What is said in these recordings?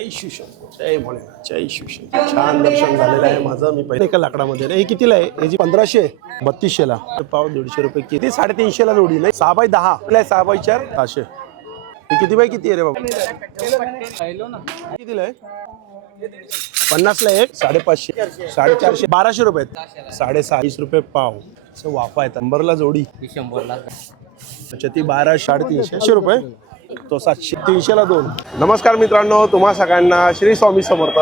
जय शिवशंकर, जय भोलेनाथ, जय शिवशंकर. छान दर्शन झालेलं आहे माझं. मी पहिले एका लाकडामध्ये हे कितीला आहे? याची 1500, 3200ला पाव, 150 रुपये किती, 350ला जोडी नाही. 6x10 6x4 600. हे किती बाय किती आहे रे बाबा? कितीला आहे? 50ला एक, 550, 450, 1200 रुपये, 650 रुपये पाव. वाफा आहे नंबरला जोडी 100ला. अच्छा ती 1200, 350 रुपये, तो 700, 300ला 2. नमस्कार मित्रांनो, तुम्हा सगळ्यांना श्री स्वामी समर्थ.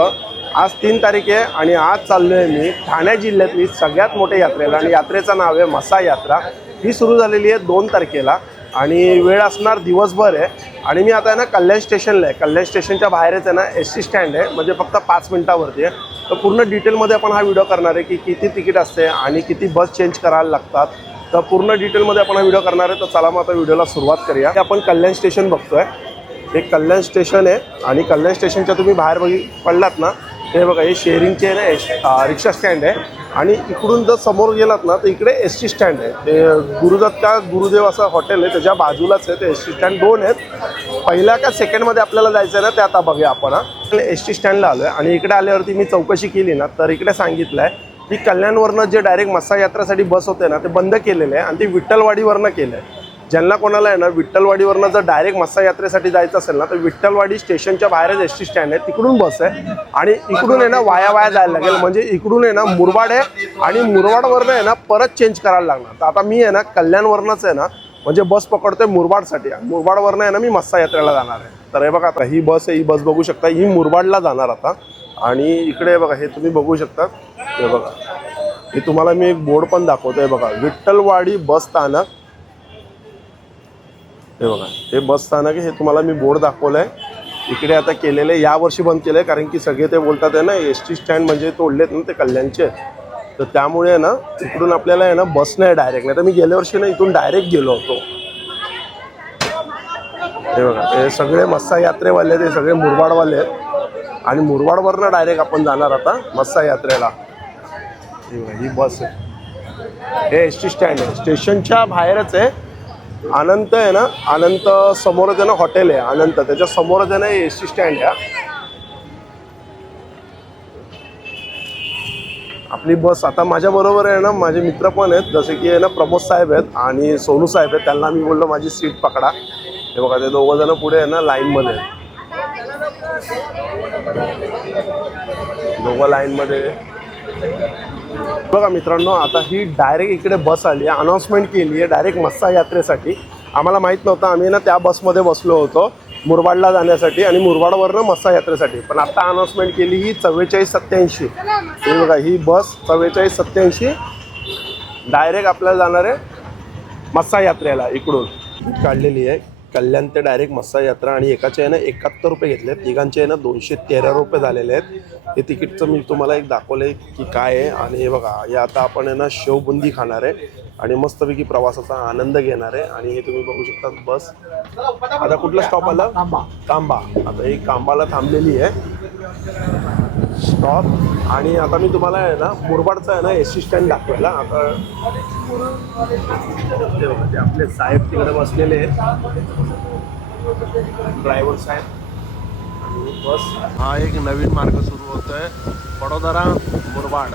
आज 3 तारीख आहे आणि आज चाललोय मी ठाणे जिल्ह्यातली सगळ्यात मोठ्या यात्रेला आणि यात्रेचं नाव आहे मसा यात्रा. ही सुरू झालेली आहे 2 तारखेला आणि वेळ असणार दिवसभर आहे. आणि मी आता आहे ना कल्याण स्टेशनला आहे. कल्याण स्टेशनच्या बाहेरच आहे ना एसटी स्टँड आहे, म्हणजे फक्त 5 मिनिटावरती आहे. तर पूर्ण डिटेलमध्ये आपण हा व्हिडिओ करणार आहे की किती तिकीट असते आणि किती बस चेंज करायला लागतात. तर पूर्ण डिटेलमध्ये आपण हा व्हिडिओ करणार आहे. तर चला मग आता व्हिडिओला सुरुवात करूया. आपण कल्याण स्टेशन बघतोय. हे कल्याण स्टेशन आहे आणि कल्याण स्टेशनच्या तुम्ही बाहेर पडलात ना, हे बघा हे शेअरिंगचे ना रिक्षा स्टँड आहे. आणि इकडून जर समोर गेलात ना तर इकडे एस टी स्टँड आहे. ते गुरुदत्ता गुरुदेव असं हॉटेल आहे, त्याच्या बाजूलाच आहे. ते एस टी स्टँड 2 आहेत. पहिल्या का सेकंडमध्ये आपल्याला जायचं आहे ना, ते आता बघूया आपण. एस टी स्टँडला आलो आहे आणि इकडे आल्यावरती मी चौकशी केली ना, तर इकडे सांगितलं आहे की कल्याणवरनं जे डायरेक्ट मसा यात्रेसाठी बस होते ना, ते बंद केलेले आहे आणि ते विठ्ठलवाडीवरनं केलं आहे. ज्यांना कोणाला आहे ना विठ्ठलवाडीवरनं जर डायरेक्ट मसा यात्रेसाठी जायचं असेल ना, तर विठ्ठलवाडी स्टेशनच्या बाहेरच एस टी स्टँड आहे, तिकडून बस आहे. आणि इकडून आहे ना वाया जायला लागेल. म्हणजे इकडून आहे ना मुरबाड आहे आणि मुरबाडवरनं आहे ना परत चेंज करायला लागणार. तर आता मी आहे ना कल्याणवरनंच आहे ना म्हणजे बस पकडतोय मुरबाडसाठी. मुरबाडवरनं आहे ना मी मसा यात्रेला जाणार आहे. तर हे बघा आता ही बस आहे, ही बस बघू शकता, ही मुरबाडला जाणार आता. आणि इकडे बघा हे तुम्ही बघू शकता, हे बघा हे तुम्हाला मी एक बोर्ड पण दाखवतोय बघा, विठ्ठलवाडी बस स्थानक. हे बघा हे बस स्थानक आहे, हे तुम्हाला मी बोर्ड दाखवलं आहे. इकडे आता केलेलं आहे, यावर्षी बंद केलं आहे कारण की सगळे ते बोलतात आहे ना एस टी स्टँड म्हणजे तोडलेत ना ते कल्याणचे. तर त्यामुळे ना इकडून आपल्याला आहे ना बस नाही डायरेक्ट. नाही तर मी गेल्या वर्षी ना इथून डायरेक्ट गेलो होतो. हे बघा हे सगळे मस्सा यात्रेवाले, ते सगळे मुरबाडवाले आहेत आणि मुरबाडवरनं डायरेक्ट आपण जाणार आता मस्सा यात्रेला. ही बस आहे, हे एस टी स्टँड आहे, स्टेशनच्या बाहेरच आहे. अनंत आहे ना, अनंत समोरच आहे ना हॉटेल आहे अनंत, त्याच्या समोरच आहे ना एस टी स्टँड आहे. आपली बस आता माझ्या बरोबर आहे ना, माझे मित्र पण आहेत, जसे की आहे ना प्रमोद साहेब आहेत आणि सोनू साहेब आहेत. त्यांना मी बोललो माझी सीट पकडा. हे बघा ते 2 जण पुढे आहे ना लाईनमध्ये, 2 लाईनमध्ये. बघा मित्रांनो, आता ही डायरेक्ट इकडे बस आली आहे, अनाऊन्समेंट केली आहे डायरेक्ट मस्सा यात्रेसाठी. आम्हाला माहीत नव्हतं, आम्ही ना त्या बसमध्ये बसलो होतो मुरबाडला जाण्यासाठी आणि मुरबाडवरनं मस्सा यात्रेसाठी. पण आता अनाऊन्समेंट केली ही 4487. हे बघा ही बस 4487 डायरेक्ट आपल्याला जाणार आहे मस्सा यात्रेला. इकडून काढलेली आहे कल्याण ते डायरेक्ट मस्सा यात्रा. आणि एकाचे आहे ना 71 रुपये घेतले, तिघांचे आहे ना 213 रुपये झालेले आहेत. हे तिकीटचं मी तुम्हाला एक दाखवलं आहे की काय आहे. आणि हे बघा हे आता आपण आहे ना शेवबुंदी खाणार आहे आणि मस्तपैकी प्रवासाचा आनंद घेणार आहे. आणि हे तुम्ही बघू शकता बस आता कुठला स्टॉप आला, कांबा. आता ही कांबाला थांबलेली आहे स्टॉप. आणि आता मी तुम्हाला आहे ना मुरबाडचा आहे ना एस टी स्टँड दाखवायला. आता ते आपले साहेब तिकडे बसलेले आहेत, ड्रायव्हर साहेब. आणि बस हा एक नवीन मार्ग सुरू होत आहे, वडोदरा मुरबाड.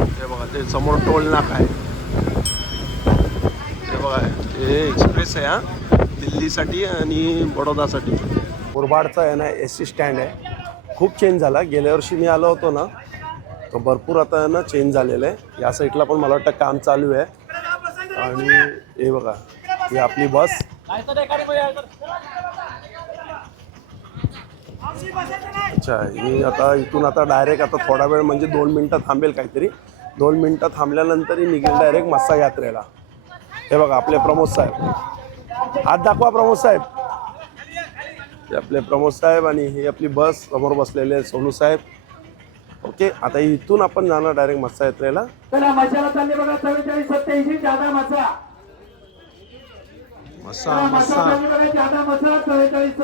हे बघा ते समोर टोल नाका आहे. हे बघा हे एक्सप्रेस आहे हा, दिल्लीसाठी आणि बडोदासाठी. मुरबाडचा आहे ना एस टी स्टँड आहे, खूप चेंज झाला. गेल्या वर्षी मी आलो होतो ना, तर भरपूर आता ना चेंज झालेलं आहे. या साईडला पण मला वाटतं काम चालू आहे. आणि हे बघा ही आपली बस. अच्छा ही आता इथून आता डायरेक्ट आता थोडा वेळ म्हणजे 2 मिनटं थांबेल काहीतरी. 2 मिनटं थांबल्यानंतर ही निघेल डायरेक्ट मस्सा यात्रेला. हे बघा आपले प्रमोद साहेब, हात दाखवा प्रमोद साहेब. हे आपले प्रमोद साहेब आणि ही आपली बस समोर बसलेले सोनू साहेब. ओके आता इथून आपण जाणार डायरेक्ट मस्सा यात्रेला.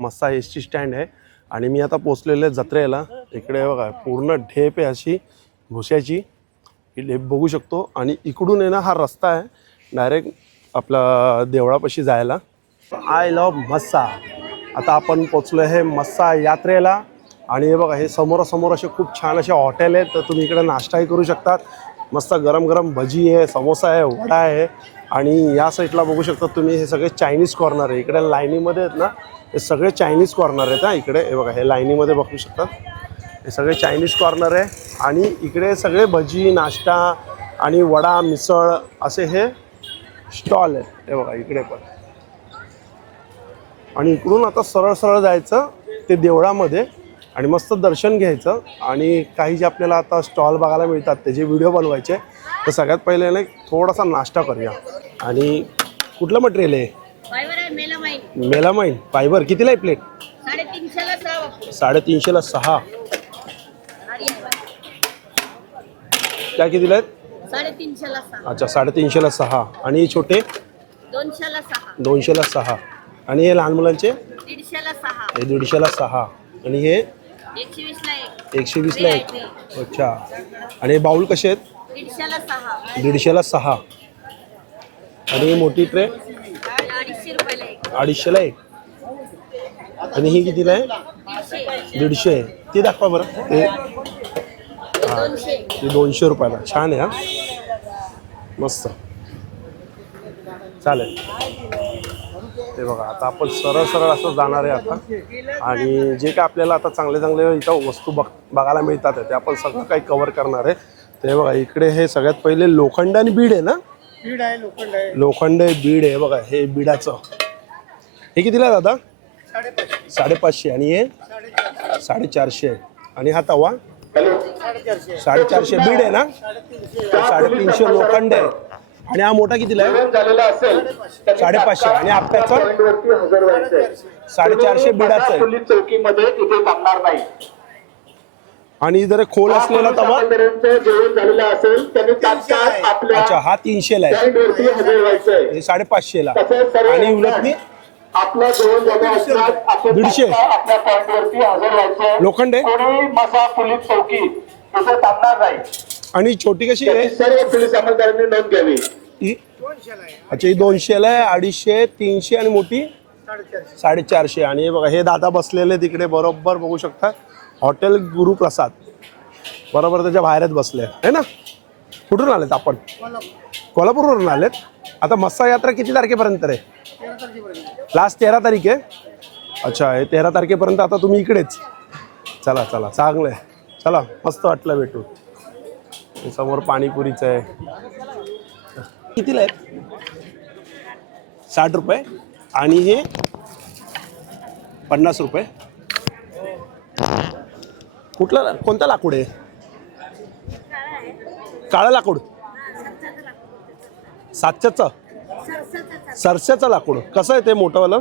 मस्सा एस टी स्टँड आहे आणि मी आता पोचलेले जत्रेला. इकडे बघा पूर्ण ढेप आहे अशी भुश्याची, ही ढेप बघू शकतो. आणि इकडून आहे ना हा रस्ता आहे डायरेक्ट आपला देवळापाशी जायला. आय लव्ह मस्सा. आता आपण पोचलो आहे मस्सा यात्रेला आणि हे बघा हे समोरासमोर असे खूप छान असे हॉटेल आहेत, तर तुम्ही इकडे नाश्ताही करू शकतात. मस्त गरम गरम भजी आहे, समोसा आहे, वडा आहे आणि या साईडला बघू शकता तुम्ही हे सगळे चायनीज कॉर्नर आहे. इकडे लाईनीमध्ये आहेत ना हे सगळे चायनीज कॉर्नर आहेत. इकडे हे बघा हे लाईनीमध्ये बघू शकतात हे सगळे चायनीज कॉर्नर आहे आणि इकडे सगळे भजी नाश्ता आणि वडा मिसळ असे हे स्टॉल आहेत. हे बघा इकडे पण. आणि इकडून आता सरळ सरळ जायचं ते देवळामध्ये आणि मस्त दर्शन घ्यायचं आणि काही जे आपल्याला आता स्टॉल बघायला मिळतात त्याचे व्हिडिओ बनवायचे. तर सगळ्यात पहिले ना थोडासा नाश्ता करूया. आणि कुठलं मटेरियल आहे? Melamine fibre. कितीला आहे प्लेट? 350ला 6. त्या कितीला आहेत? 350ला 6. अच्छा 350ला 6. आणि छोटे 200ला 6. आणि हे लहान मुलांचे 150ला 6. हे 150ला 6. आणि हे 120ला 1. 120ला 1. अच्छा. आणि हे बाउल कसे आहेत? 150ला 6. 150ला 6. आणि मोठी ट्रे 250 रुपयाला 1. 250ला 1. आणि ही कितीला आहे? 150. ती दाखवा बरं. ते 200. ती 200 रुपयाला. छान आहे. हा मस्त चालेल. ते बघा आता आपण सरळ सरळ असं जाणार आहे आता. आणि जे काय आपल्याला आता चांगले चांगले इथं वस्तू बघायला मिळतात ते आपण सगळं काही कव्हर करणार आहे. ते बघा इकडे हे सगळ्यात पहिले लोखंड आणि बीड आहे ना? बीड आहे, लोखंड आहे. लोखंड आहे, बीड आहे. बघा हे बीडाचं हे कितीला आहे दादा? 550. आणि हे 450. आणि हा तवा 450 बीड आहे ना? 350 लोखंड आहे. आणि हा मोठा कितीला आहे? 550. आणि आप्याचा 450 बिडाचा आहे. चौकीमध्ये इथे थांबणार नाही. आणि जर खोल असलेला तवा जेवण झालेलं असेल त्यांनी तात्काळ आपल्या अच्छा हा 300ला आहे. हजर व्हायचंय. हे 550ला. आणि उलटणी आपलं जेवण झालं असल्यास आपण 150 आपल्या पॉइंटवरती हजर व्हायचंय. लोखंड आहे. कोणी मसा पोलीस चौकी इथे थांबणार नाही. आणि छोटी कशी आहे? सर्व पोलीस अंमलदारांनी नोंद घ्यावी. अच्छा ही 200ला आहे, 250, 300 आणि मोठी 450. आणि हे बघा हे दादा बसलेले तिकडे बरोबर बघू शकता. हॉटेल गुरुप्रसाद बरोबर त्याच्या बाहेरच बसले आहे ना. कुठून आलेत आपण? कोल्हापूरवरून आलेत. आता मस्सा यात्रा किती तारखेपर्यंत आहे? लास्ट 13 तारीख आहे. अच्छा हे 13 तारखेपर्यंत आता तुम्ही इकडेच. चला चला चांगलं आहे. चला मस्त वाटलं भेटून. समोर पाणीपुरीचं आहे. कितीला आहेत? 60 रुपये. आणि हे 50 रुपये. कुठलं कोणतं लाकूड आहे? काळं लाकूड. सातच्याचं सरस्याचं लाकूड. कसं आहे ते मोठंवालं?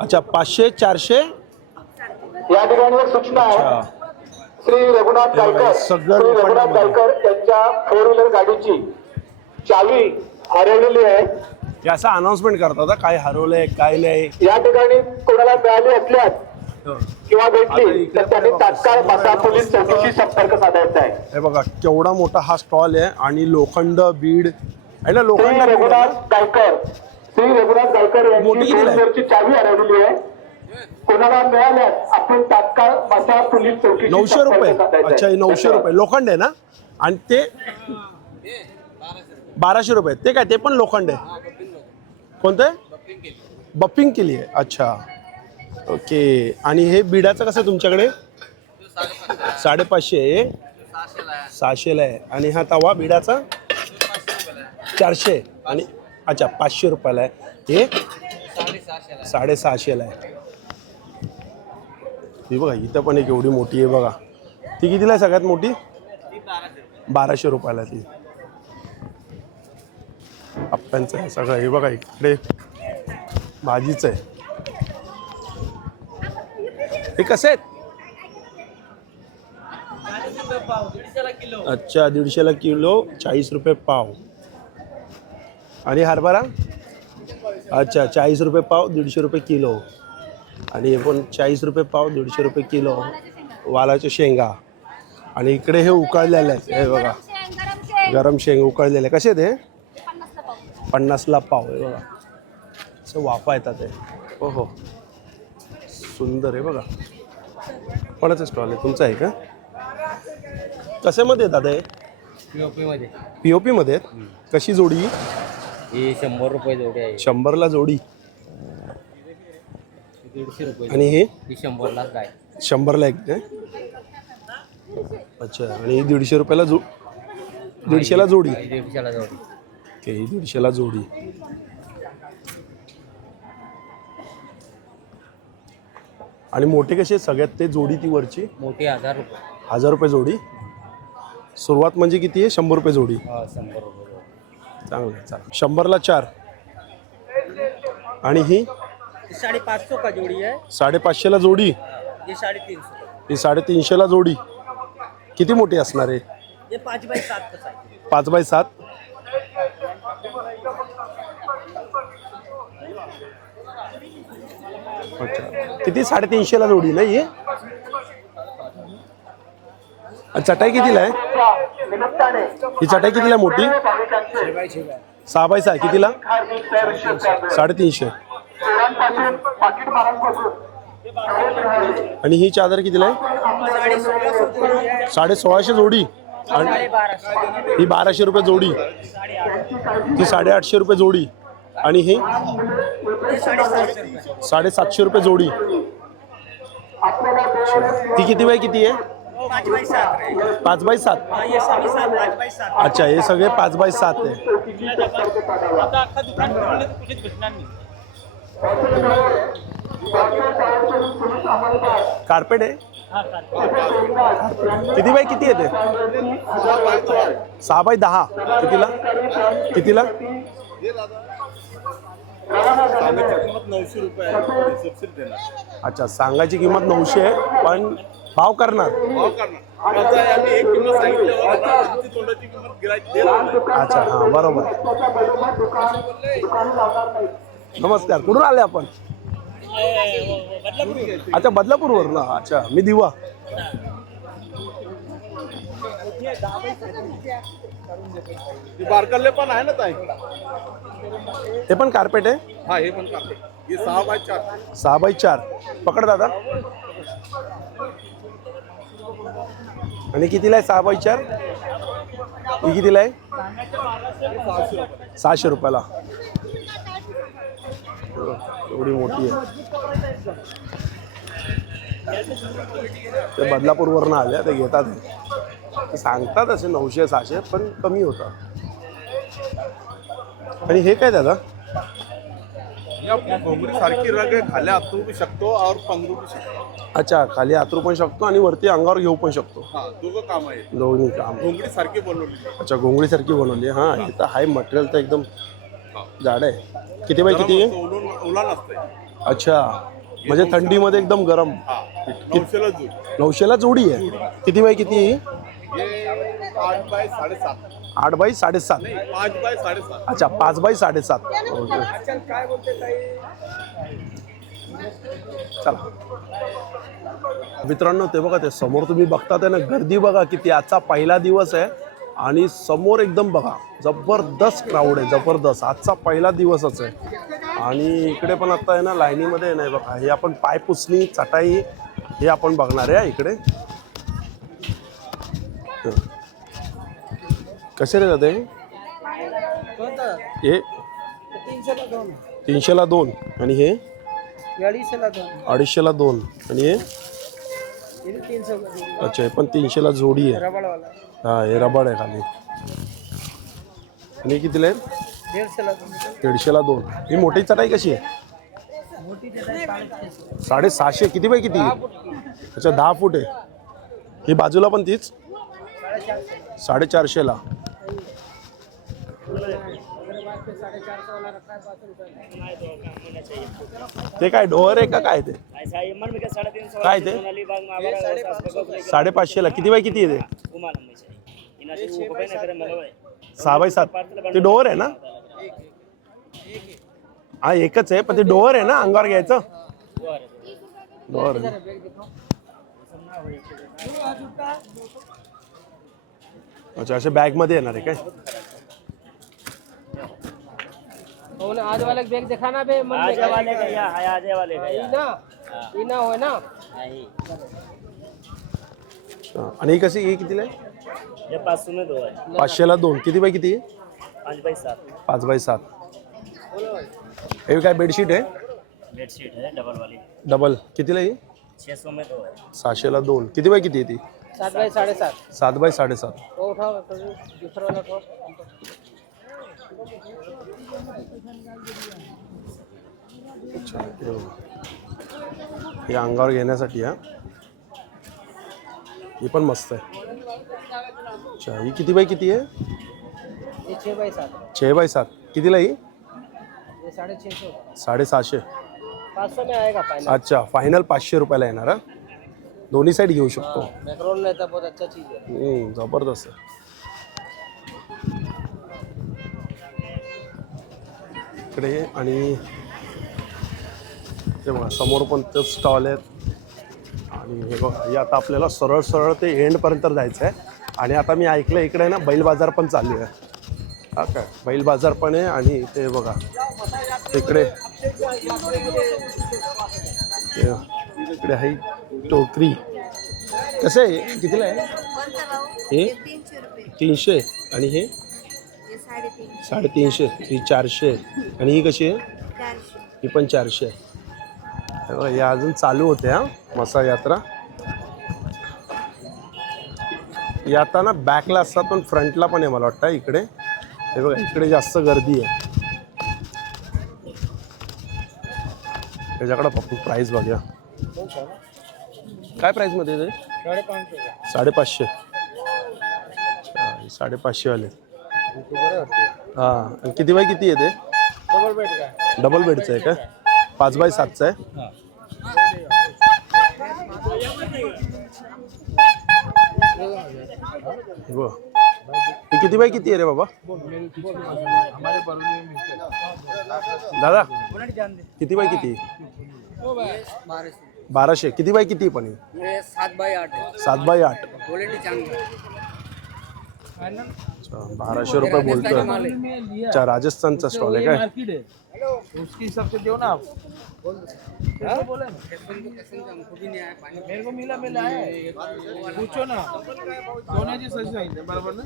अच्छा 500 400. या ठिकाणी एक सूचना आहे. श्री रघुनाथ गायकर यांच्या 4 व्हीलर गाडीची चावी हरवलेली आहे. हे असं अनाउन्समेंट करतात काय हरवलंय काय नाही. या ठिकाणी कोणाला मिळाली असल्यास किंवा भेटली तर त्यांनी तात्काळ मसा पोलीस चौकीशी संपर्क साधायचा आहे. हे बघा केवढा मोठा हा स्टॉल आहे. आणि लोखंड बीड आहे ना. लोखंड श्री रघुनाथ गायकर यांची 4 व्हीलरची चावी हरवलेली आहे. कोणाला मिळाल्यास आपण तात्काळ मसा पोलीस चौकीशी 900 रुपये. अच्छा हे 900 रुपये लोखंड आहे ना. आणि ते 1200 रुपये. ते काय ते पण लोखंड आहे? कोणतं? बपिंग केली आहे. अच्छा ओके. आणि हे बिडाचं कसं आहे तुमच्याकडे? 550. 600ला आहे. आणि हा तवा बिडाचा 400. आणि अच्छा 500 रुपयाला आहे. हे 650ला आहे. ही बघा इथं पण एक एवढी मोठी आहे बघा. ती कितीला आहे सगळ्यात मोठी? 1200 रुपयाला ती. आप्यांचं आहे सगळं. हे बघा इकडे भाजीचं आहे. हे कसे आहेत? अच्छा 150ला किलो 40 रुपये पाव. आणि हरभरा अच्छा 40 रुपये पाव 150 रुपये किलो. आणि हे पण 40 रुपये पाव 150 रुपये किलो. वालाच्या शेंगा. आणि इकडे हे उकळलेले आहेत. हे बघा गरम शेंग उकळलेले कसे आहेत हे? 50ला पाव. हे बघा असं वाफा येतात ते. हो हो, सुंदर आहे बघा. कोणाचा स्टॉल आहे, तुमचा आहे का? कशामध्ये येतात हे? POP मध्ये. POP मध्ये आहेत. कशी जोडी? ही 100 रुपये जोडी आहे. 100ला जोडी. 150 रुपये. आणि हे ही 100लाच आहे. 100ला एक काय? अच्छा. आणि ही 150 रुपयाला 150ला जोडी. 150ला जोडी. ओके, ही 150ला जोडी. आणि मोठे कसे सगळ्यात ते जोडी ती वरची? मोठी 1000 रुपये. 1000 रुपये जोडी. सुरुवात म्हणजे किती आहे? 100 रुपये जोडी. 100 रुपये जोडी. चांगलं आहे, चालेल. 100ला 4. आणि ही 550 का जोड़ी है. 550ला जोडी. ये 350. ही 350ला जोडी. किती मोठी असणार आहे? ये 5x7 का साइज. 5x7. अच्छा, किती? 350ला जोडी नाही ही? चटाई कितीला आहे? ही चटाई कितीला मोठी? 6x6. कितीला? 350. आणि ही चादर कितीला आहे? 1650 जोडी. आणि ही 1200 रुपये जोडी. ही 850 रुपये जोडी. आणि ही 750 रुपये जोडी. ती किती बाय किती आहे? 5x7. अच्छा, हे सगळे 5x7 आहे. कार्पेट आहे. किती बाय किती येते? 6x10. कितीला? कितीला? अच्छा, सांगायची किंमत 900 आहे, पण भाव करणार. अच्छा, हां, बरोबर. नमस्कार, कुठून आले आपण? अच्छा, बदलापूरवर ना. अच्छा, मी दिवा. बारकल्ले पण आहे ना ताई. हे पण कार्पेट आहे. हा, हे पण कार्पेट. हे 6x4. 6x4. पकड दादा. आणि कितीला आहे 6x4? ही कितीला आहे? 600 रुपयाला. एवढी मोठी आहे. ते बदलापूरवरनं आल्या, ते घेतात. ते सांगतात असे 900-600, पण कमी होतात. आणि हे काय दादा? घोंगडी सारखी रग आहे, खाली आतरू भी शकतो और पंगरू भी शकतो. अच्छा, खाली आतरू पण शकतो आणि वरती अंगावर घेऊ पण शकतो. हा, दोघं काम आहे. दोन्ही काम. घोंगडी सारखी बनवली. अच्छा, घोंगडीसारखी बनवली. हां, हे तर हाय, मटेरियल तर एकदम जाड आहे. किती बाय किती आहे? उलान असते. अच्छा, म्हणजे थंडीमध्ये एकदम गरम. 900ला जोडी. 900ला जोडी आहे. किती बाय किती आहे? हे 8x7.5. 8x7. 5x7. अच्छा, 5x7. चला मित्रांनो, ते बघा, ते समोर तुम्ही बघता ते ना, गर्दी बघा किती. आजचा पहिला दिवस आहे आणि समोर एकदम बघा जबरदस्त क्राऊड आहे, जबरदस्त. आजचा पहिला दिवसच आहे. आणि इकडे पण आता आहे ना, लाईनीमध्ये नाही बघा, हे आपण पायपुसणी, चटाई हे आपण बघणार आहे इकडे. कसे रे दादा? हे 300ला 2. आणि हे 250ला 2. आणि हे अच्छा, हे पण 300ला जोडी आहे. हा, हे रबड आहे खाली. आणि कितीला आहे? 150ला 2. ही मोठी चटाई कशी आहे? 750. किती बाय किती? अच्छा, 10 फूट आहे. ही बाजूला पण तीच 450ला. ते काय डोअर आहे का काय? ते काय ते 550ला. किती बाय किती आहे? ते 6x7. ते डोअर आहे ना? हा, एकच आहे, पण ते डोअर आहे ना, अंगावर घ्यायचं डोअर आहे. अच्छा, अशा बॅगमध्ये येणार आहे काय? और आज वाले बैग दिखाना बे आज वाले का या आज वाले का या ना इना हो ना अच्छा. आणि ही कशी, ही कितीला आहे? ये 500 में 2 है 500ला 2. किती बाय किती आहे? 5 बाय 7 5x7. हे काय बेडशीट आहे? बेडशीट है डबल वाली डबल. कितीला आहे? 600 में 2 है 600ला 2. किती बाय किती आहे ती? 7 बाय 7.5 7x7.5. वो उठाओ दूसरा वाला उठाओ अच्छा. हे अंगावर घेण्यासाठी हा. ही पण मस्त आहे. अच्छा. ही किती बाय किती आहे? ये 6 बाय 7 6x7. कितीला ही? ये 650 750. 500 में आएगा फाइनल अच्छा. फायनल 500 रुपयाला येणार हा. दोन्ही साईड घेऊ शकतो. मैक्रोन लेता बहुत अच्छा चीज है जबरदस्त आहे. इकडे आणि ते बघा समोर पण तेच स्टॉल आहेत. आणि हे बघा, हे आता आपल्याला सरळ सरळ ते एंडपर्यंत जायचं आहे. आणि आता मी ऐकलं इकडे ना बैल बाजार पण चालू आहे. हा काय बैल बाजार पण आहे. आणि ते बघा इकडे इकडे आहे टोकरी. कसं आहे, कितीला आहे हे? 300 रुपये 300. आणि हे ये 350 350. ही 400. आणि ही कशी आहे? 400 ही पण 400 आहे. हे बघा, हे अजून चालू होते हा मसा यात्रा. यात्रा ना बॅकला असतात पण फ्रंटला पण आहे मला वाटतं इकडे. हे बघा इकडे जास्त गर्दी आहे. त्याच्याकडे आपण प्राईस बघूया. काय प्राईसमध्ये आहे ते? 550. 550 वाले. हां. आणि किती बाय किती आहे ते? डबल बेड का डबल बेडचं आहे का? 5x7चं आहे. हो. हे किती बाय किती आहे रे बाबा? दादा किती बाय किती? 1200. किती बाय किती पण? 7 बाय 8 7x8. क्वालिटी चांगली अच्छा. 1200 रुपये बोलतोय. अच्छा. राजस्थानचा स्टॉल आहे काय? उसके हिसाब से दो ना आप। मेरे को मिला है पूछो ना सोन्याची सही सांगितले बरोबर ना.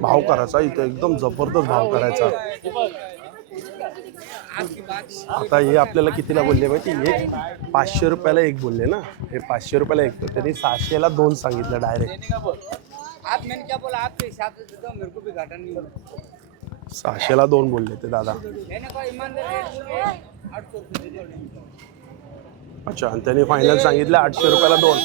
भाव करायचा इथं एकदम जबरदस्त भाव करायचा. आता हे आपल्याला कितीला बोलले माहिती? हे 500 रुपयाला एक बोलले ना. हे 500 रुपयाला एक. त्यांनी 600ला 2 सांगितलं डायरेक्ट. आप मैंने क्या बोला आपके हिसाब से देता हूं मेरे को भी घाटा नहीं होगा 600ला 2 बोलले ते दादा. मैंने कोई ईमानदार रेट बोले 800 रुपये दे दो. अच्छा. आणि त्यांनी फायनल सांगितलं 800 रुपयाला 2.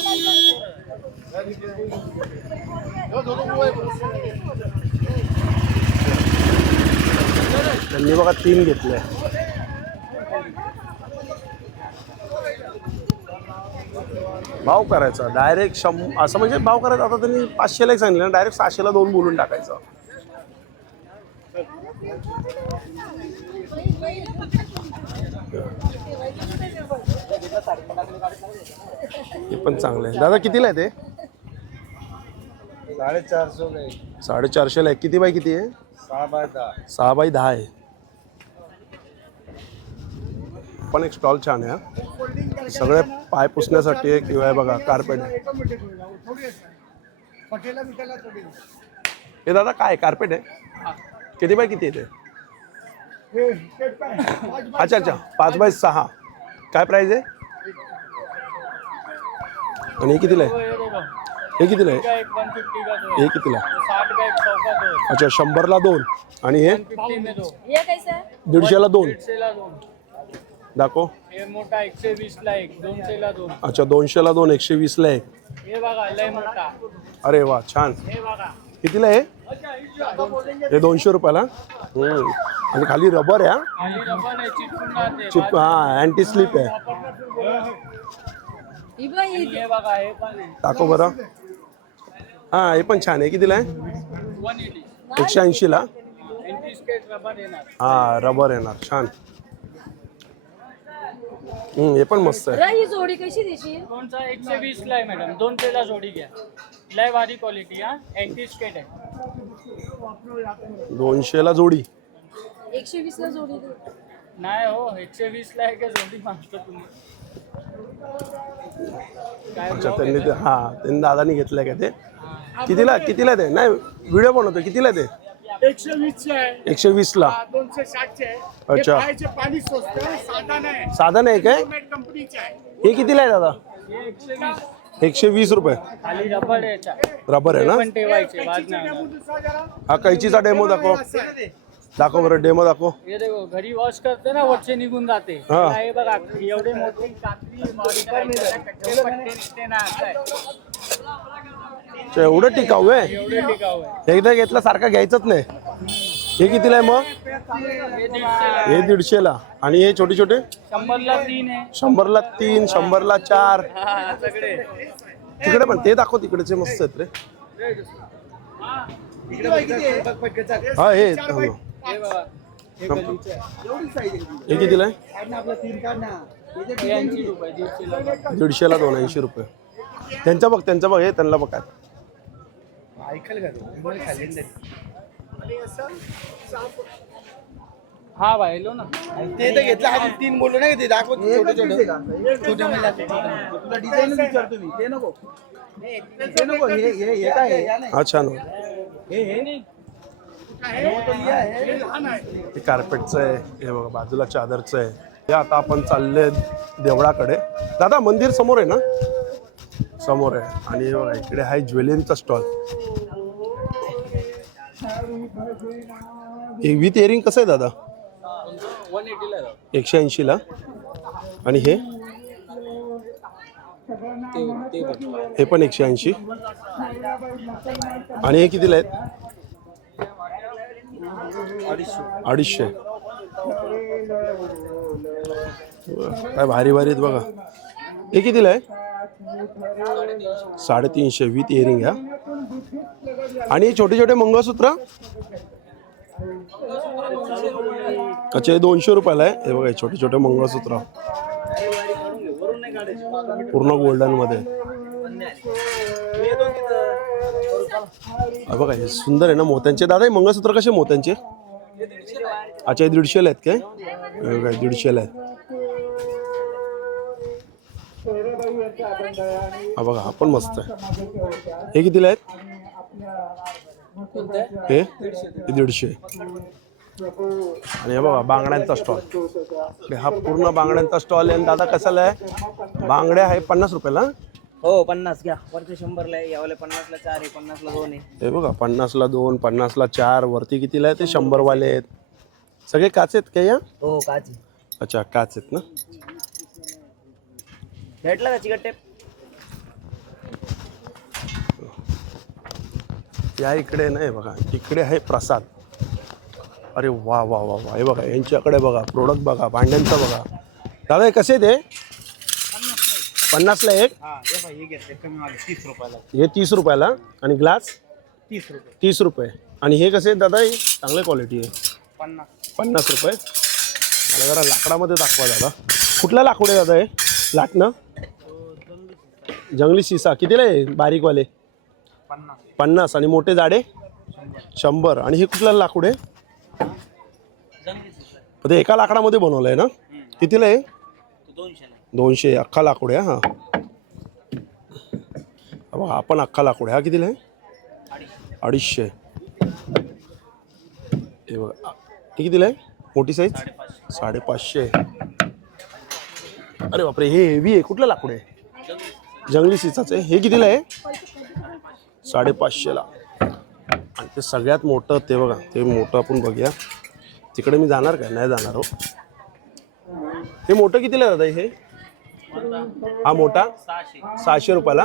त्यांनी बघा 3 घेतले. भाव करायचा डायरेक्ट असं म्हणजे भाव करायचा. आता त्यांनी 500ला एक सांगितलं डायरेक्ट 600ला 2 बोलून टाकायचं. हे पण चांगलं आहे. दादा कितीला आहे ते? 450 450ला आहे. किती बाय किती आहे? 6x10 आहे. पण एक स्टॉल छान आहे हा. सगळे पाय पुसण्यासाठी आहे किंवा बघा कार्पेट. हे दादा काय कार्पेट आहे? किती बाय किती आहे ते? अच्छा अच्छा. 5x6. काय प्राइस आहे? आणि हे कितीला आहे? हे कितीला आहे? हे कितीला? अच्छा. 100ला 2. आणि हे ये कैसा है? 150ला 2. दाखव. हे मोठा 120ला 1 200ला 2 अच्छा. 200ला 2 120ला 1. हे बघा लय मोठा. अरे वा छान. हे बघा कितीला आहे? हे 200 रुपयाला. आणि खाली रबर आहे. खाली रबर आहे चिटकून राहते. चिप हा अँटी स्लिप आहे. हे बघा हे पण आहे दाखव बरं. हा हे पण छान आहे. कितीला आहे? 180 180ला. एंटी स्केट रबर येणार. हा रबर येणार. छान. हे पण मस्त आहे. ही जोडी कशी देशील? कोणचा 120ला आहे मॅडम. 200ला जोडी घ्या. लय भारी क्वालिटी हा. एंटी स्केट आहे. 200ला जोडी. 120 ला जोडी दे. नाही हो 120 ला आहे का जोडी मागतो तुम्ही. अच्छा त्यांनी ते त्यांनी दादानी घेतलंय का ते. कितीला ते नाही व्हिडिओ बनवतो. कितीला ते 120 आहे 120 ला. 260 आहे. अच्छा खायचे पाणी स्वस्त आहे, साधा नाही. साधा नाही काय. कंपनीचे आहे. हे कितीला आहे दादा. 120 रुपये. खाली रबर आहे याचा. रबर आहे ना. पण ठेवायचे वाज नाही. हा कैचीचा डेमो दाखव. दाखव बरं डेमो दाखव. हे देखो घरी वॉश करते ना वरचे निघून जाते. हा. हे बघा एवढे मोठी कात्री एवढं टिकाऊ आहे. एवढे टिकाऊ आहे. एकदा घेतला सारखा घ्यायचंच नाही. हे कितीला आहे मग. हे 150 ला. आणि हे छोटे छोटे 100 ला 3 आहे. 100 ला 3, 100 ला 4. हा सगळे तिकडे पण ते दाखव. तिकडेचे मस्त आहेत रे. हा हे हे बघा हे कितीला आहे. हे 80 रुपये 150 ला. 150 ला 280 रुपये. त्यांचं बघ हे त्यांना बघ काय. हा भाई लो ना ते तर घेतलं हा 3 बोललो नाही ते दाखव छोटे डिझाइन विचारतो मी. ते नको हे काय आहे? हा छान आहे. हे नाही हे कार्पेटचं आहे. हे बघा बाजूला चादरचं आहे. हे आता आपण चालले देवळाकडे. दादा मंदिर समोर आहे ना. समोर आहे. आणि हे बघा इकडे आहे ज्वेलरीचा स्टॉल. हे विथ इयरिंग कसं आहे दादा. 180 ला 180 ला. आणि हे पण 180. आणि हे कितीला आहेत. 250. काय भारी भारी आहेत बघा. हे कितीला आहे. 350 विथ इयरिंग. ह्या आणि छोटे छोटे मंगळसूत्र. अच्छा हे 200 रुपयाला आहे. हे बघा छोटे छोटे मंगळसूत्र पूर्ण गोल्डन मध्ये. बघा हे सुंदर आहे ना मोत्यांचे. दादा हे मंगळसूत्र कसे मोत्यांचे. अच्छा हे 150 ला आहेत काय. हे बघा 150 ला आहेत. हा बघा हा पण मस्त आहे. हे कितीला आहेत. हे 150. आणि हे बघा बांगड्यांचा स्टॉल. हा पूर्ण बांगड्यांचा स्टॉल आहे. दादा कशाला आहे. बांगड्या आहे 50 रुपयाला. हो 50 घ्या. वरती 100 ला आहे. यावाले 50 ला 4 आहे. 50 ला 2 आहे. हे बघा 50 ला 2, 50 ला 4. वरती कितीला आहे ते 100 वाले आहेत. सगळे काच आहेत का या. हो काची. अच्छा काच आहेत ना. भेटला का चिकट टेप. या इकडे नाही बघा. इकडे आहे प्रसाद. अरे वा वा वा वा. हे बघा यांच्याकडे बघा प्रोडक्ट बघा. भांड्यांचं बघा. दादा हे कसे ते 50 ला एक. हे 30 रुपयाला. आणि ग्लास 30 रुपये. आणि हे कसे दादा. हे चांगले क्वालिटी आहे. 50 रुपये. मला जरा लाकडामध्ये दाखवा दादा. कुठला लाकूड आहे दादा हे. लाटणं जंगली शिसा. कितीला आहे बारीकवाले. 50. आणि मोठे जाडे 100. आणि हे कुठलं लाकूड आहे. ते एका लाकडामध्ये बनवलं आहे ना. कितीला आहे. 200. अख्खा लाकूड आहे. हा बघा आपण अख्खा लाकूड आहे. हा कितीला आहे. 250. हे बघा हे कितीला आहे. मोठी साईज 550. अरे बापरे हे हेवी आहे. कुठलं लाकूड आहे. जंगली शिसाचं आहे. हे कितीला आहे. 550 ला. आणि ते सगळ्यात मोठं ते बघा. ते मोठं आपण बघूया. तिकडे मी जाणार काय. नाही जाणार हो. हे मोठं कितीला आहे दादा हे. हा मोठा 600 रुपयाला.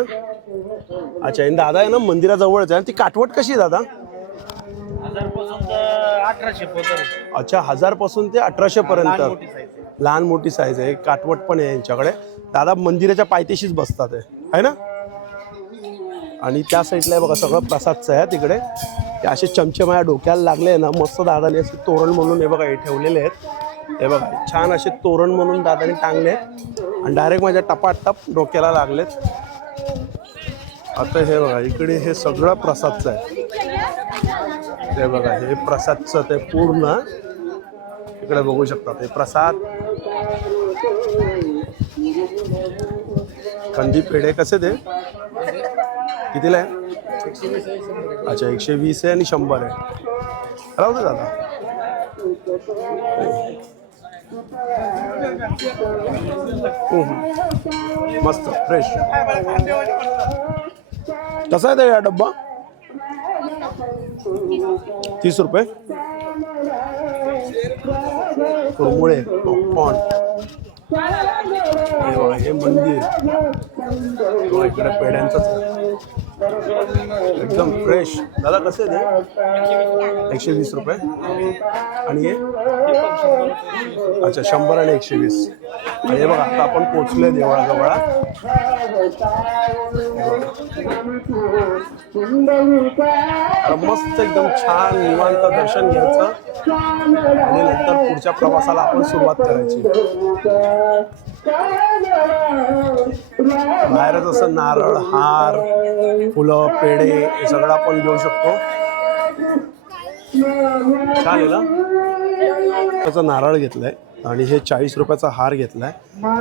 अच्छा आणि दादा आहे ना मंदिराजवळच आहे. ती काठवट कशी आहे दादा. 1800. अच्छा 1000 पासून ते 1800 पर्यंत. लहान मोठी साईज आहे. काठवट पण आहे यांच्याकडे. दादा मंदिराच्या पायथ्याशीच बसतात आहे ना. आणि त्या साईडला बघा सगळं प्रसादचं आहे तिकडे. ते असे चमचे माझ्या डोक्याला लागले ना मस्त. दादाने असे तोरण म्हणून हे बघा हे ठेवलेले आहेत. हे बघा छान असे तोरण म्हणून दादाने टांगले आहेत. आणि डायरेक्ट माझ्या टपाटप डोक्याला लागलेत. आता हे बघा इकडे हे सगळं प्रसादचं आहे. ते बघा हे प्रसादचं ते पूर्ण इकडे बघू शकता ते प्रसाद. कंदी पेढे कसे ते कितीला आहे? अच्छा 120 आहे आणि 100 आहे. राहू दे दादा. मस्त फ्रेश. कसा आहे ते या डब्बा? 30 रुपये. कुरमुळे पॉपकॉर्न. हे मंदिर इकडे पेढ्यांचंच एकदम फ्रेश. दादा कसे ते? 120 रुपये. आणि हे अच्छा 100 आणि 120. आणि हे बघा आता आपण पोचलोय देवळाजवळ. मस्त एकदम छान निवांत दर्शन घ्यायचं आणि नंतर पुढच्या प्रवासाला आपण सुरुवात करायची. बाहेरच असं नारळ, हार, फुलं, पेढे हे सगळं आपण घेऊ शकतो. छान आहे ना. त्याचा नारळ घेतलाय आणि हे 40 रुपयाचा हार घेतलाय.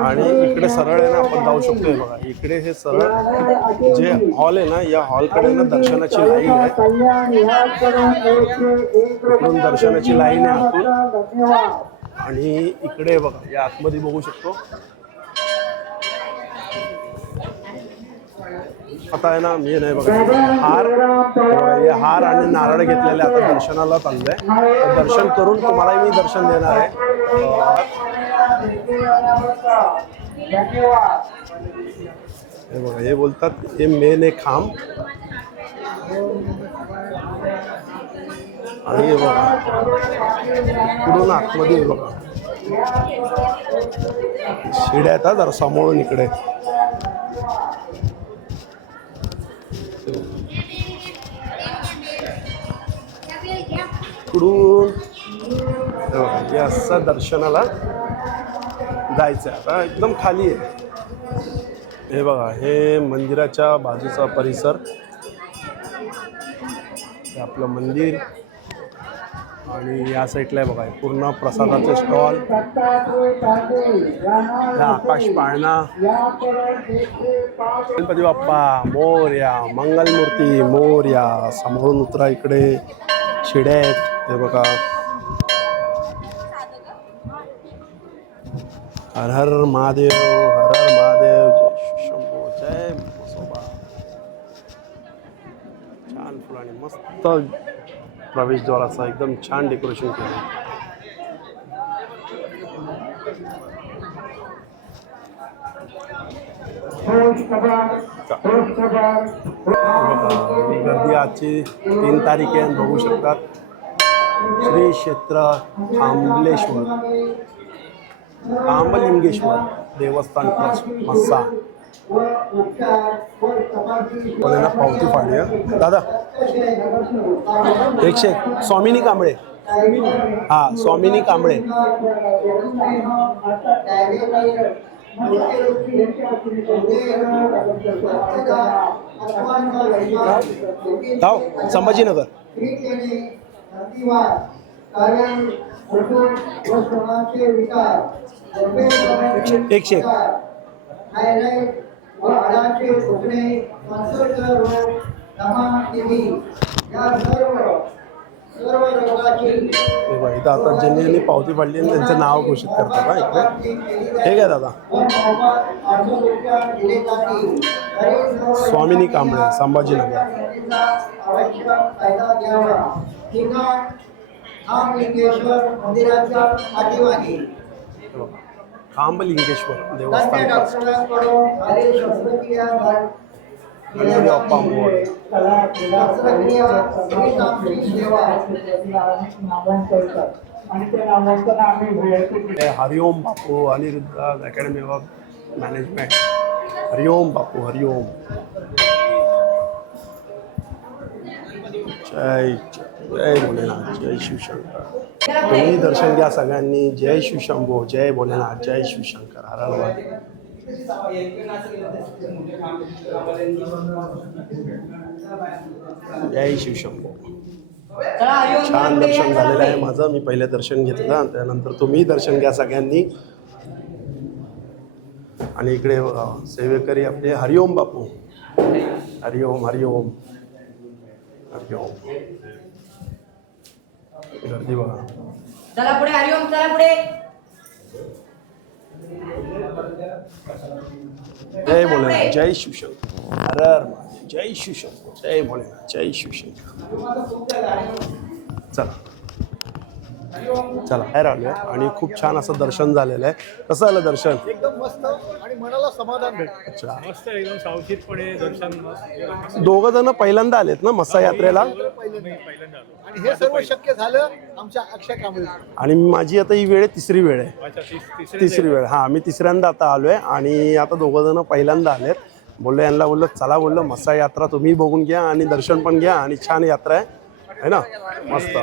आणि इकडे सरळ आहे ना आपण जाऊ शकतोय. बघा इकडे हे सरळ जे हॉल आहे ना, या हॉलकडे ना दर्शनाची लाईन आहे. इकडून दर्शनाची लाईन आहे आतून. आणि इकडे बघा या आतमध्ये बघू शकतो. आता आहे ना मी नाही बघा हार, हे हार आणि नारळ घेतलेले आता दर्शनाला चाललंय. तर दर्शन करून तुम्हाला मी दर्शन देणार आहे. हे बघा हे बोलतात हे मेन आहे खांब. आणि हे बघा पुढून आतमध्ये बघा शिड्या आहेत जरा समोरून इकडे. इकडून हे असं दर्शनाला जायचं. आता एकदम खाली आहे. हे बघा हे मंदिराच्या बाजूचा परिसर. हे आपलं मंदिर. आणि या साईडला बघा पूर्ण प्रसादाचे स्टॉल. आकाश पाळणा. गणपती बाप्पा मोरया, मंगलमूर्ती मोरया. समोरून उतरा इकडे शिड्या आहेत. हे बघा हर हर महादेव, हर हर महादेव, जय शंभो, जय म्हसोबा. छान फुलाने मस्त प्रवेशद्वाराचं एकदम छान डेकोरेशन केलं. गर्दी आजची 3 तारीख आहे. बघू शकतात श्री क्षेत्र कांबलिंगेश्वर देवस्थान ट्रस्ट मस्सा. कोणाला पावती फाडली दादा 101. स्वामिनी कांबळे. हा स्वामिनी कांबळे. संभाजीनगर. 101. इथं आता ज्यांनी पावती फाडली आणि त्यांचं नाव घोषित करतात ना इकडे. हे काय दादा स्वामिनी कांबळे संभाजीनगर. कांबलिंगेश्वर देवस्थान गणपती बाप्पा मोरया. हरिओम बापू अनिरुद्ध अकॅडमी ऑफ मॅनेजमेंट. हरिओम बापू हरिओम. जय जय भोलेनाथ, जय शिवशंकर. तुम्ही दर्शन घ्या सगळ्यांनी. जय शिवशंभो, जय भोलेनाथ, जय शिवशंकर. हर हर महादेव. जय शिवशंभो. छान दर्शन झालेलं आहे माझं. मी पहिले दर्शन घेतलं, त्यानंतर तुम्ही दर्शन घ्या सगळ्यांनी. आणि इकडे बघा सेवेकरी आपले हरिओम बापू. हरिओम हरिओम हरिओम. गर्दी बघा. चला पुढे हरिओम, चला पुढे. जय भोलेनाथ, जय शिवशंकर. हर हर महादेव. जय शिवशंकर, जय भोलेनाथ, जय शिवशंकर. चला चला बाहेर आलोय आणि खूप छान असं दर्शन झालेलं आहे. कसं झालं दर्शन? एकदम मस्त आणि मनाला समाधान भेटतं. अच्छा, मस्त एकदम सावधीतपणे दर्शन. दोघं जण पहिल्यांदा आलेत ना मस्सा यात्रेला? पहिल्यांदा आलो. आणि हे सर्व शक्य झालं आमच्या अक्षय कांबळे. आणि माझी आता ही वेळ आहे, तिसरी वेळ आहे. अच्छा, तिसरी वेळ. हा, मी तिसऱ्यांदा आता आलोय आणि आता दोघं जण पहिल्यांदा आलेत. बोललो यांना, बोललो चला, बोललो मस्सा यात्रा तुम्ही बघून घ्या आणि दर्शन पण घ्या. आणि छान यात्रा आहे ना, मस्त.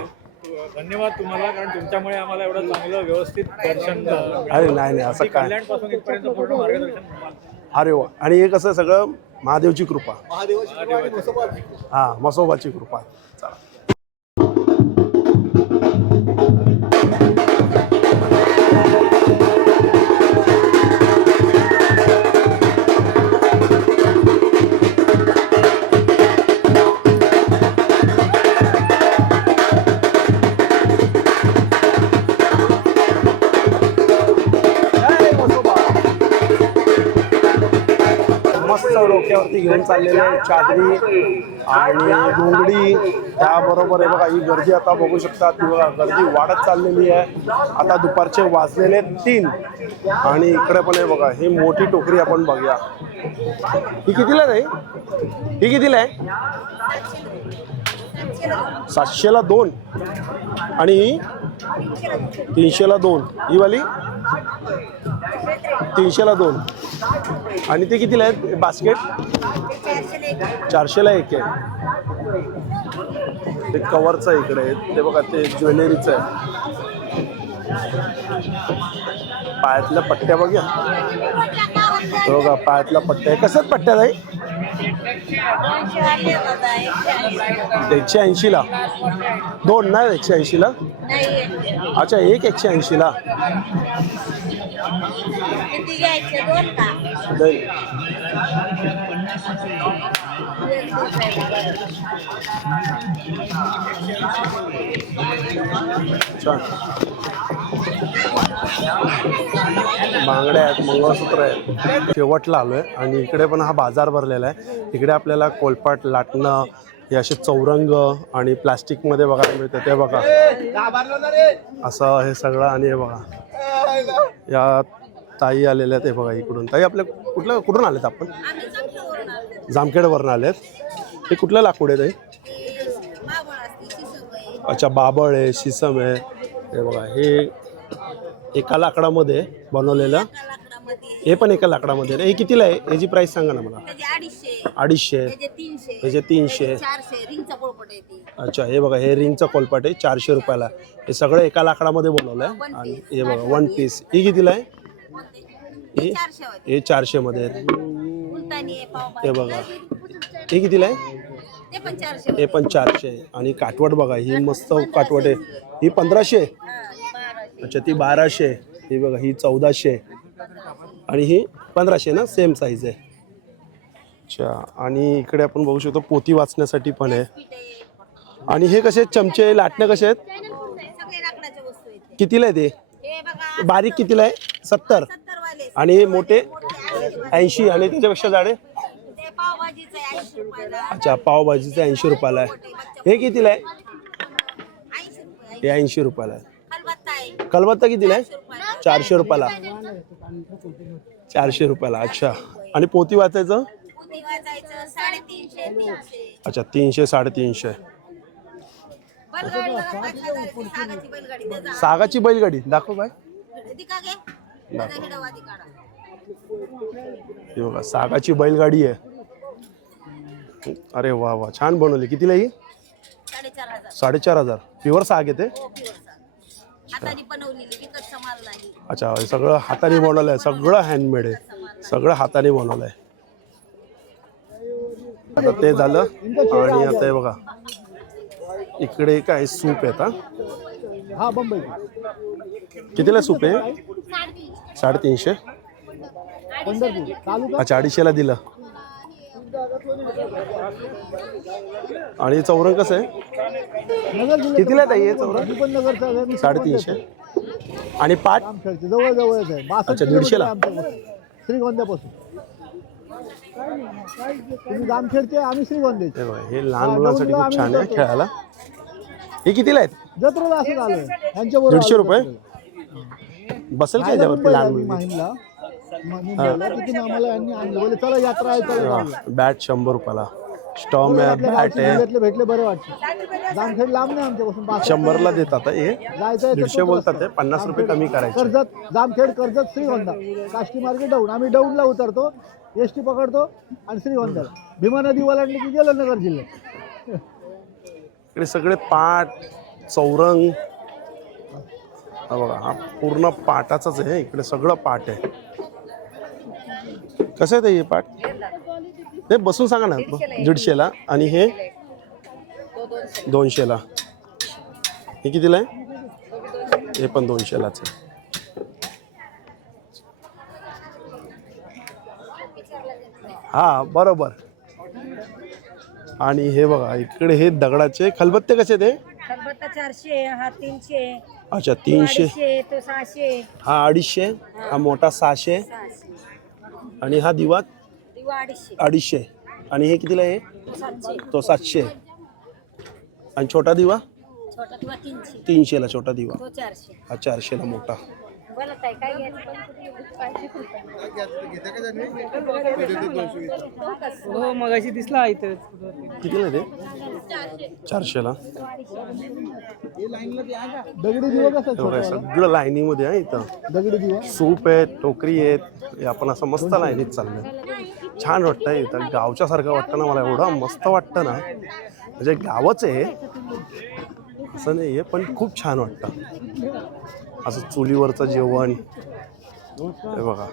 धन्यवाद तुम्हाला, कारण तुमच्यामुळे आम्हाला एवढं चांगलं व्यवस्थित दर्शन झालं. अरे नाही नाही, असं काय. कल्याणपासून इथपर्यंत पूर्ण मार्गदर्शन. अरे वा. आणि हे कसं सगळं महादेवची कृपा. महादेवाची कृपा आणि म्हसोबाची. हा, मसोबाची कृपा. चला. मस्त डोक्यावरती घेऊन चाललेले चादरी आणि घोंगडी. त्याबरोबर आहे बघा ही गर्दी आता बघू शकता. ती बघा गर्दी वाढत चाललेली आहे. आता दुपारचे वाजलेले 3 आणि इकडे पण आहे बघा ही मोठी टोकरी. आपण बघूया ही कितीला आहे? ही कितीला आहे? 700ला 2 आणि ही 300ला 2. ही वाली 300ला 2 आणि ते कितीला आहेत बास्केट? 400ला 1 आहे. ते कवरचं इकडे आहे ते बघा, ते ज्वेलरीचं आहे. पायातल्या पट्ट्या बघा, बघा पायातल्या पट्ट्या. कशात पट्ट्या नाही? 180ला 2 नाही, 180ला. अच्छा, एक 180ला. बांगड्या आहेत, मंगळसूत्र आहेत. शेवटला आलोय आणि इकडे पण हा बाजार भरलेला आहे. इकडे आपल्याला कोलपाट, लाटणं, हे असे चौरंग आणि प्लास्टिकमध्ये बघायला मिळतं. ते बघा असं हे सगळं. आणि हे बघा या ताई आलेल्या आहेत. हे बघा इकडून. ताई आपल्या कुठून आलेत आपण? जामखेडवरून आलेत. हे कुठलं लाकूड आहे ताई? अच्छा, बाबळ आहे, शिसम आहे. हे बघा हे एका लाकडामध्ये बनवलेलं. हे पण एका लाकडामध्ये. हे कितीला आहे? याची प्राइस सांगा ना मला. 250. याचे 300. अच्छा, हे बघा हे रिंगचं कोलपाट आहे, 400 रुपयाला. हे सगळं एका लाकडामध्ये बनवलं आहे. आणि हे बघा 1 पीस. ही कितीला आहे? हे 400 मध्ये आहे. हे बघा हे कितीला आहे? हे पण 400. आणि काटवट बघा ही मस्त काटवट आहे. ही 1500. अच्छा, ती 1200. ही बघा ही 1400 आणि ही 1500 ना, सेम साईज आहे. अच्छा, आणि इकडे आपण बघू शकतो पोती वाचण्यासाठी पण आहे. आणि हे कसे चमचे, लाटणे कसे आहेत? कितीला आहे ते? बारीक कितीला आहे? 70. आणि मोठे 80 आणि त्याच्यापेक्षा जाडे? अच्छा, पावभाजीचे 80 रुपयाला आहे. हे कितीला आहे? हे 80 रुपयाला आहे. कलबत्ता कितीला आहे? 400 रुपयाला. 400 रुपयाला. अच्छा, आणि पोती वाचायचं? अच्छा, 300 350. सागाची बैलगाडी दाखव बाय. हे बघा सागाची बैलगाडी आहे. अरे वा वा, छान बनवली. कितीला ही? 4,500. प्युअर साग येते? अच्छा, हे सगळं हाताने बनवलं आहे. सगळं हँडमेड आहे, सगळं हाताने बनवलं आहे. आता ते झालं आणि आता हे बघा इकडे काय सूप आहे आता. हा बंबई कितीला सूप आहे? 350. पंढरपूर तालुका अच्छा 250ला दिलं. आणि चौरंग कसं आहे? नगर जिल्ह्यात कितीला आहे ताई हे चौरंग? पण नगरचा आहे. मी 350. आणि पाट जामखेडचे जवळ जवळच आहे. 62 अच्छा, 150 ला? किलोमीटर आमच्यापासून. श्रीगोंद्यापासून तुम्ही जामखेडचे, आम्ही श्रीगोंद्याचे. हे बघा, हे लहान मुलांसाठी खूप छान आहे खेळायला. हे कितीला आहेत? जत्रेला असं झालं यांच्याबरोबर 150 रुपये बसेल का याच्यावरती लहान मुलगी? माहीमला मुंबईला तिथून आम्हाला यांनी आणलं. बोलले चला यात्रा आहे, चला जाऊया. बॅट 100 रुपयाला. स्टॉम आहे, आपल्या बॅट गावचे आहे. जिल्ह्यातले भेटले बरं वाटतं. जामखेड लांब नाही आमच्यापासून. 100ला देतात हे. जायचं 150 बोलतात ते. 50 रुपये कमी करायचे. कर्जत, जामखेड, कर्जत, श्रीगोंदा, काष्टी मार्केट डाऊन. आम्ही डाऊनला उतरतो, एसटी पकडतो आणि श्रीगोंद्याला. भीमा नदी ओलांडली की गेलो नगर जिल्ह्यात. इकडे सगळे पाट, चौरंग. हा बघा, हा पूर्ण पाटाचाच आहे. इकडे सगळं पाट आहे. कसं आहे ते हे पाट? ते बसून सांगा ना. 150ला. आणि हे 200ला. हे कितीला आहे? हे पण 200लाच आहे. हा बरोबर. आणि हे बघा, इकडे हे दगडाचे खलबत्ते कसे ते? खलबत्ता 400, हा 300, अच्छा 300. 250, तो 600, हा 250. हा मोठा 600. आणि हा दिवा दिवा 250, 250. आणि हे कितीला आहे? 700, तो 700. आणि छोटा दिवा छोटा दिवा 300, 300ला छोटा दिवा. तो 400. हा 400ला मोठा. बोला ताई, काय घ्यायचं? हो मगाशी दिसला इथं. कितीला ते? 400ला. दगडी दिवा कसा हे बघा, सगळं लाईनीमध्ये आहे इथं. दगडी दिवा सूप आहेत, टोकरी आहेत. हे आपण असं मस्त लाईनीत चाललंय. छान वाटतं इथं. गावच्या सारखं वाटतं ना मला. एवढं मस्त वाटतं ना, म्हणजे गावच आहे असं नाही आहे, पण खूप छान वाटतं असं चुलीवरचं जेवण. हे बघा,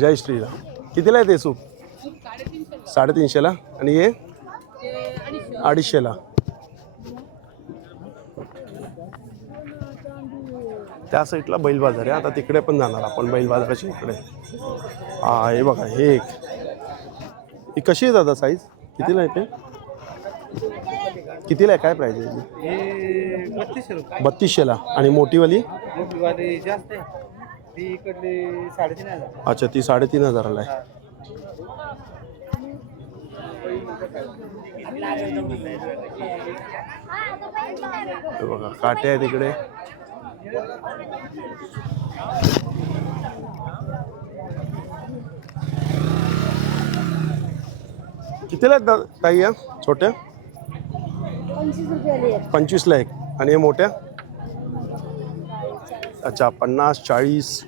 जय श्रीराम. कितीला आहे ते सूप? 350ला. आणि हे 250ला. त्या साईडला बैल बाजार आहे. आता तिकडे पण जाणार आपण, बैल बाजाराच्या इकडे. हा हे बघा, हे एक. ही कशी आहे दादा साईज? कितीला आहे ते? कितीला आहे? काय प्राईज आहे? 3200ला. आणि मोठीवाली? जास्त आहे ती इकडली 3,500. अच्छा, ती 3,500ला आहे. हे बघा, काटे आहेत इकडे. कितीला आहेत ताई या छोट्या? 25 रुपयाला एक. 25ला एक. आणि हे मोठ्या? अच्छा 50, 40.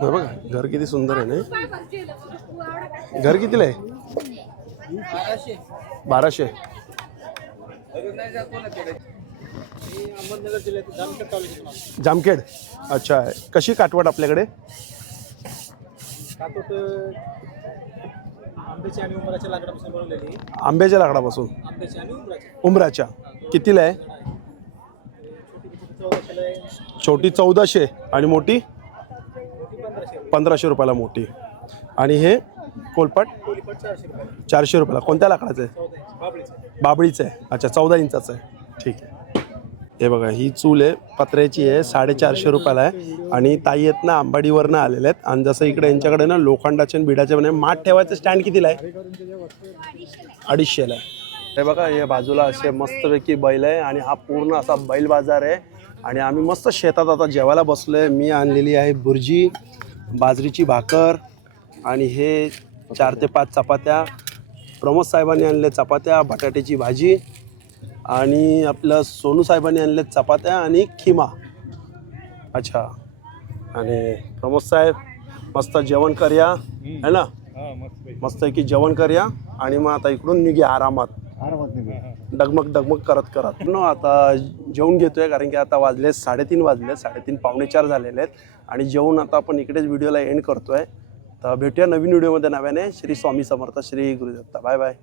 हे बघा, घर किती सुंदर आहे ना. घर कितीला आहे? 1200. जामखेड. अच्छा, कशी काटवट आपल्याकडे? आंब्याच्या लाकडापासून. उंबराच्या. कितीला आहे? छोटी 1400. आणि मोठी 1500 रुपयाला मोठी. आणि हे कोलपाट 400 रुपयाला. कोणत्या लाकडाचं आहे? बाबळीचं आहे. अच्छा 14 इंचाचं आहे. ठीक आहे. हे बघा, ही चूल आहे, पत्र्याची आहे, 450 रुपयाला आहे. आणि ताई आहेत ना, आंबाडीवरनं आलेले आहेत. आणि जसं इकडे यांच्याकडे ना लोखंडाचे आणि बिडाचे म्हणजे माठ ठेवायचं स्टँड कितीला आहे? 250ला आहे. हे बघा, हे बाजूला असे मस्तपैकी बैल आहे. आणि हा पूर्ण असा बैल बाजार आहे. आणि आम्ही मस्त शेतात आता जेवायला बसलो आहे. मी आणलेली आहे बुर्जी, बाजरीची भाकर. आणि हे 4 ते 5 चपात्या. प्रमोद साहेबांनी आणले चपात्या, बटाट्याची भाजी. आणि आपलं सोनू साहेबांनी आणले चपात्या आणि खिमा. अच्छा, आणि प्रमोद साहेब मस्त जेवण करूया है ना, मस्त की जेवण करूया. आणि मग आता इकडून निघूया आरामात. आरामात निघेल. डगमग डगमग करत करत नो आता जेवून घेतोय, कारण की आता वाजले 3:30 वाजले, 3:30 पावणे 4 झालेले आहेत. आणि जेवून आता आपण इकडेच व्हिडिओला एंड करतोय. तर भेटूया नवीन व्हिडिओमध्ये नव्याने. श्री स्वामी समर्थ, श्री गुरुदत्त. Bye bye.